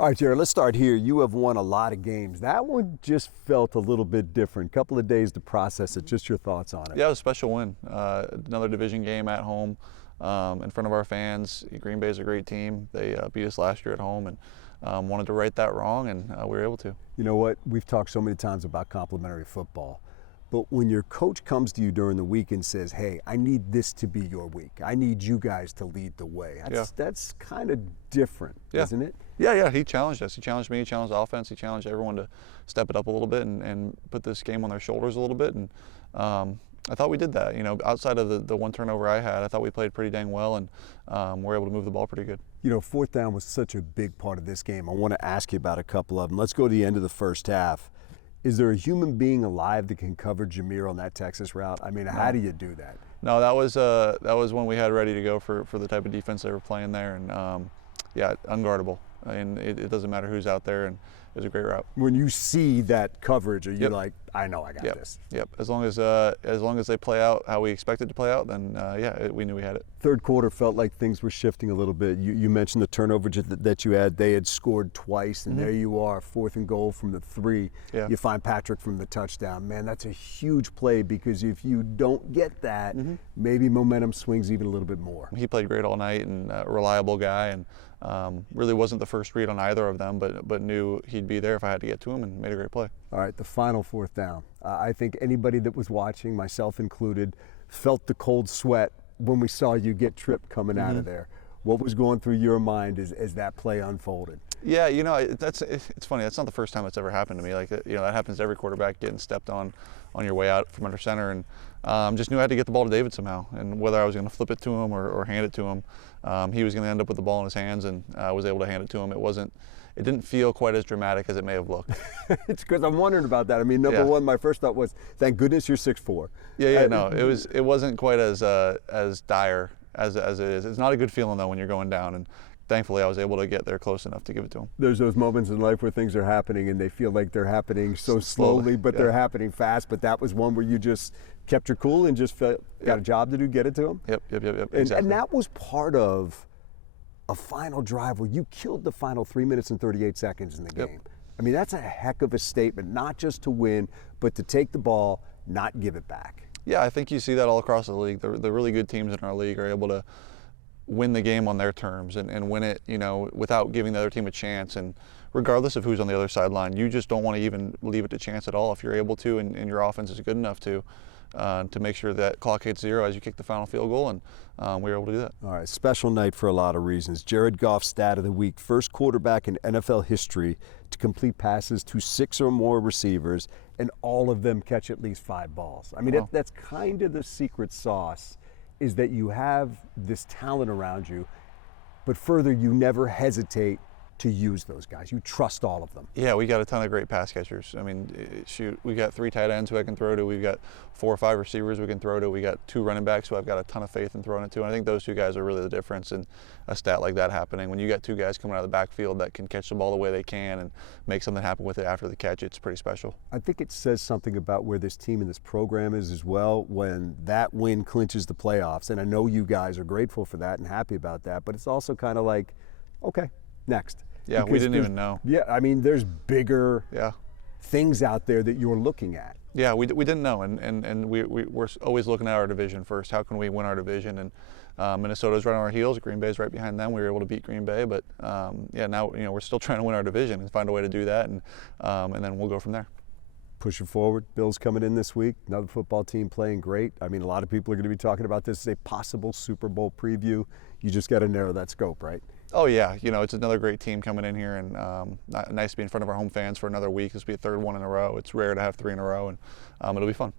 All right, Jared, let's start here. You have won a lot of games. That one just felt a little bit different. Couple of days to process it. Just your thoughts on it. Yeah, it was a special win. Another division game at home in front of our fans. Green Bay's a great team. They beat us last year at home and wanted to right that wrong, and we were able to. You know what? We've talked so many times about complimentary football. But when your coach comes to you during the week and says, hey, I need this to be your week. I need you guys to lead the way. That's kind of different, isn't it? Yeah, he challenged us. He challenged me, he challenged the offense, he challenged everyone to step it up a little bit and put this game on their shoulders a little bit. And I thought we did that. You know, outside of the one turnover I had, I thought we played pretty dang well and were able to move the ball pretty good. You know, fourth down was such a big part of this game. I want to ask you about a couple of them. Let's go to the end of the first half. Is there a human being alive that can cover Jameer on that Texas route? I mean, how do you do that? No, that was one we had ready to go for the type of defense they were playing there, and yeah, unguardable. And it doesn't matter who's out there, and it was a great route. When you see that coverage, are you like, I know I got this? Yep. As long as they play out how we expected to play out, then we knew we had it. Third quarter felt like things were shifting a little bit. You mentioned the turnover that you had. They had scored twice, and there you are, 4th and goal from the 3. Yeah. You find Patrick from the touchdown. Man, that's a huge play, because if you don't get that, maybe momentum swings even a little bit more. He played great all night, and a reliable guy, and really wasn't the first read on either of them, but knew he'd be there if I had to get to him, and made a great play. All right, the final 4th down. I think anybody that was watching, myself included, felt the cold sweat when we saw you get tripped coming out of there. What was going through your mind as that play unfolded? Yeah, you know, it's funny. That's not the first time it's ever happened to me. Like, you know, that happens to every quarterback, getting stepped on your way out from under center, and just knew I had to get the ball to David somehow. And whether I was going to flip it to him or hand it to him, he was going to end up with the ball in his hands, and I was able to hand it to him. It didn't feel quite as dramatic as it may have looked. It's because I'm wondering about that. I mean, number one, my first thought was, thank goodness you're 6'4". No, it wasn't quite as dire as it is. It's not a good feeling though when you're going down, and thankfully I was able to get there close enough to give it to him. There's those moments in life where things are happening and they feel like they're happening so slowly, but they're happening fast. But that was one where you just kept your cool and just got a job to do, get it to him. Yep. Exactly. And that was part of a final drive where you killed the final 3 minutes and 38 seconds in the game. I mean, that's a heck of a statement, not just to win, but to take the ball, not give it back. Yeah, I think you see that all across the league. The really good teams in our league are able to win the game on their terms and win it, you know, without giving the other team a chance. And regardless of who's on the other sideline, you just don't want to even leave it to chance at all if you're able to, and your offense is good enough to make sure that clock hits 0 as you kick the final field goal, and we were able to do that. All right, special night for a lot of reasons. Jared Goff stat of the week: first quarterback in NFL history to complete passes to 6 or more receivers, and all of them catch at least 5 balls. I mean, Wow. that's kind of the secret sauce, is that you have this talent around you, but further, you never hesitate to use those guys. You trust all of them. Yeah, we got a ton of great pass catchers. I mean, shoot, we got 3 tight ends who I can throw to. We've got 4 or 5 receivers we can throw to. We got 2 running backs who I've got a ton of faith in throwing it to. And I think those 2 guys are really the difference in a stat like that happening. When you got 2 guys coming out of the backfield that can catch the ball the way they can and make something happen with it after the catch, it's pretty special. I think it says something about where this team and this program is as well, when that win clinches the playoffs. And I know you guys are grateful for that and happy about that, but it's also kind of like, okay, next. Yeah, we didn't even know. Yeah, I mean, there's bigger things out there that you're looking at. Yeah, we didn't know, and we're always looking at our division first. How can we win our division? And Minnesota's right on our heels. Green Bay's right behind them. We were able to beat Green Bay, but now we're still trying to win our division and find a way to do that, and then we'll go from there. Pushing forward, Bills coming in this week, another football team playing great. I mean, a lot of people are going to be talking about this as a possible Super Bowl preview. You just got to narrow that scope, right? Oh yeah, you know, it's another great team coming in here, and nice to be in front of our home fans for another week. This will be a 3rd one in a row. It's rare to have 3 in a row, and it'll be fun.